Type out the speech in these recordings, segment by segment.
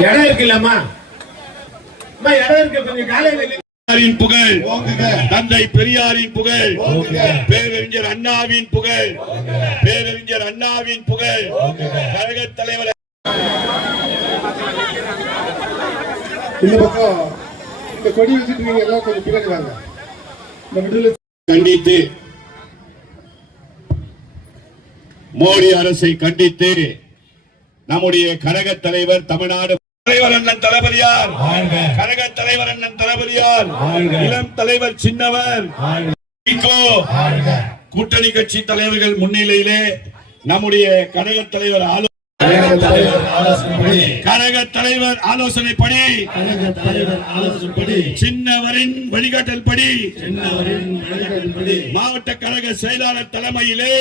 இடம் இருக்குல்லம்மா. அம்மா இடம் இருக்கு கொஞ்சம் காலையில பெரியாரின் புகழ். தந்தை பெரியாரின் புகழ். பேரறிஞர் அண்ணாவின் புகழ். பேரறிஞர் அண்ணாவின் புகழ். கழக தலைவர். இந்த பக்கம் இந்த கொடி வச்சுட்டு நீங்க எல்லாம் கொஞ்சம் பின்னாடி வாங்க. இந்த விடுதலை கண்டித்து. மோடி அரசை கண்டித்து. நம்முடைய கழக தலைவர் தமிழ்நாடு தலைவர் அண்ணன் தளபதியார். கழக தலைவர் அண்ணன் தளபதியார். இளம் தலைவர் சின்னவர். கூட்டணி கட்சி தலைவர்கள் முன்னிலையிலே நம்முடைய கழக தலைவர் கழக தலைவர் ஆலோசனைப்படி. சின்னவரின் வழிகாட்டல் படி மாவட்ட கழக செயலாளர் தலைமையிலே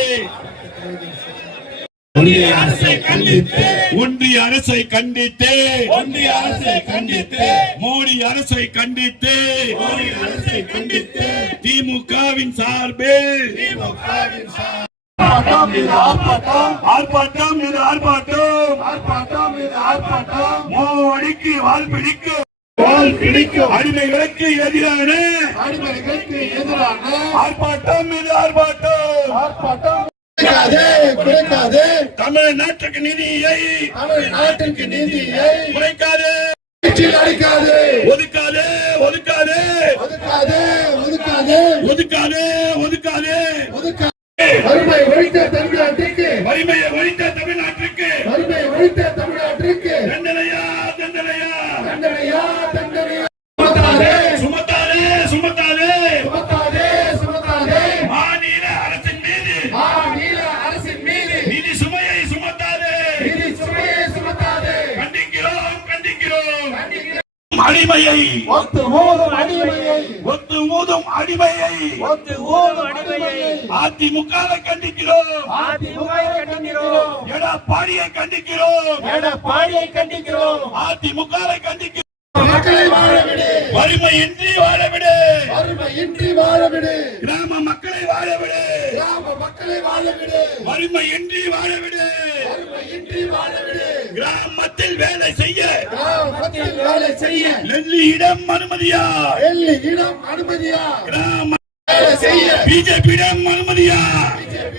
ஒன்றிய அரசை கண்டித்து ஒன்றிய அரசை கண்டித்து ஒன்றிய அரசை கண்டித்து மோடி அரசை கண்டித்து மோடி அரசை கண்டித்து திமுகவின் சார்பில் திமுகவின் ஆர்ப்பாட்டம் இது ஆர்ப்பாட்டம். ஆர்ப்பாட்டம் இது ஆர்ப்பாட்டம். மோடிக்கு வால் பிடிக்கும் வால் பிடிக்கும். அடிமைகளுக்கு எதிரான. அடிமைகளுக்கு எதிரான. ஆர்ப்பாட்டம் இது ஆர்ப்பாட்டம். ஆர்ப்பாட்டம் குறைக்காதே தமிழ்நாட்டுக்கு நிதியை தமிழ்நாட்டிற்கு நீதியை குறைக்காதே. அடிக்காதே ஒதுக்காதே ஒதுக்காதே. ஒதுக்காதே ஒதுக்காதே. ஒதுக்காதே ஒதுக்காதே. ஒதுக்காதே. வறுமை ஒழித்த தமிழ்நாட்டிற்கு வலிமையை ஒழித்த அடிமையை. ஒத்து ஊதும் அடிமையை. ஒத்து ஊதும் அடிமையை. ஒத்து ஊதும் அடிமையை. அதிமுகவை கண்டிக்கிறோம். அதிமுகவை கண்டிக்கிறோம். எடப்பாடியை கண்டிக்கிறோம். எடப்பாடியை கண்டிக்கிறோம். அதிமுகவை கண்டிக்கிறோம். மக்களை வாழ விடு. வறுமையின்றி வாழவிடு வறுமையின்றி வாழ விடு. கிராம மக்களை வாழவிடு கிராம மக்களை வாழ விடு. வறுமையின்றி வாழவிடு வறுமையின்றி வாழ விடு. கிராமத்தில் வேலை செய்ய. கிராமத்தில் வேலை செய்ய. டெல்லியிடம் அனுமதியா டெல்லி இடம் அனுமதியா கிராம வேலை செய்ய. பிஜேபியிடம் அனுமதியா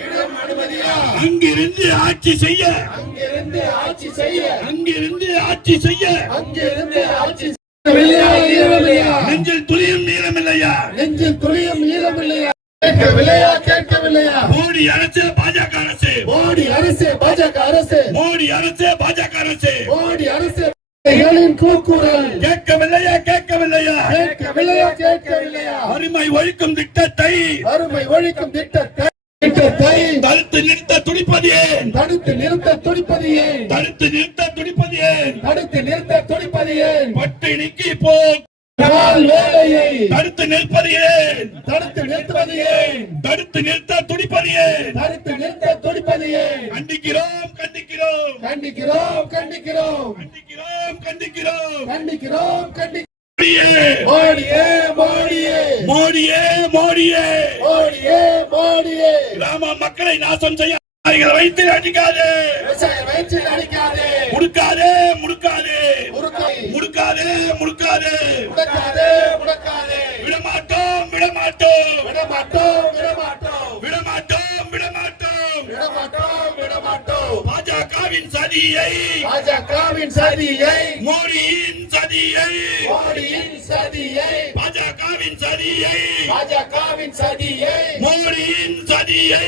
இடம் அனுமதியா அங்கிருந்து ஆட்சி செய்ய. அங்கிருந்து ஆட்சி செய்ய. அங்கிருந்து ஆட்சி செய்ய. அங்கிருந்து ஆட்சி நெஞ்சில் துளியும் நீளமில்லையா நெஞ்சில் துளியும் ஈரமில்லையா கேட்கவில்லையா? கேட்கவில்லையா? மோடி அரசு பாஜக அரசு. மோடி அரசு பாஜக அரசு. மோடி அரசு பாஜக அரசு. மோடி அரசு கூக்குரல். கேட்கவில்லையா? கேட்கவில்லையா? கேட்கவில்லையா? கேட்கவில்லையா? வறுமை ஒழிக்கும் திட்டத்தை. வறுமை ஒழிக்கும் திட்டத்தை. தடுத்து நிறுத்த துடிப்பது ஏன் தடுத்து நிறுத்த துடிப்பது ஏன் தடுத்து நிறுத்த துடிப்பது ஏன் தடுத்து நிறுத்த துடிப்பது ஏன் பட்டினிக்கு போ. வேலையை தடுத்து நிற்பது ஏன்? தடுத்து நிறுத்துவது ஏன்? தடுத்து நிறுத்த துடிப்பது ஏன்? தடுத்து நிறுத்த துடிப்பது ஏன்? கண்டிக்கிறோம் கண்டிக்கிறோம். கண்டிக்கிறோம் கண்டிக்கிறோம். கண்டிக்கிறோம் கண்டிக்கிறோம். கண்டிக்கிறோம் கண்டி மோடியே. மோடியே மோடியே. மோடியே மோடியே. மோடியே கிராம மக்களை நாசம் செய்ய வைத்து அடிக்காதே. வயிற்றில் அடிக்காதே. முடுக்காதே முடுக்காதே. முடுக்காதே முடக்காதே. பாஜகவின் சதியை பாஜகவின் சதியை மோடியின் சதியை மோடியின் சதியை பாஜகவின் சதியை பாஜகவின் சதியை மோடியின் சதியை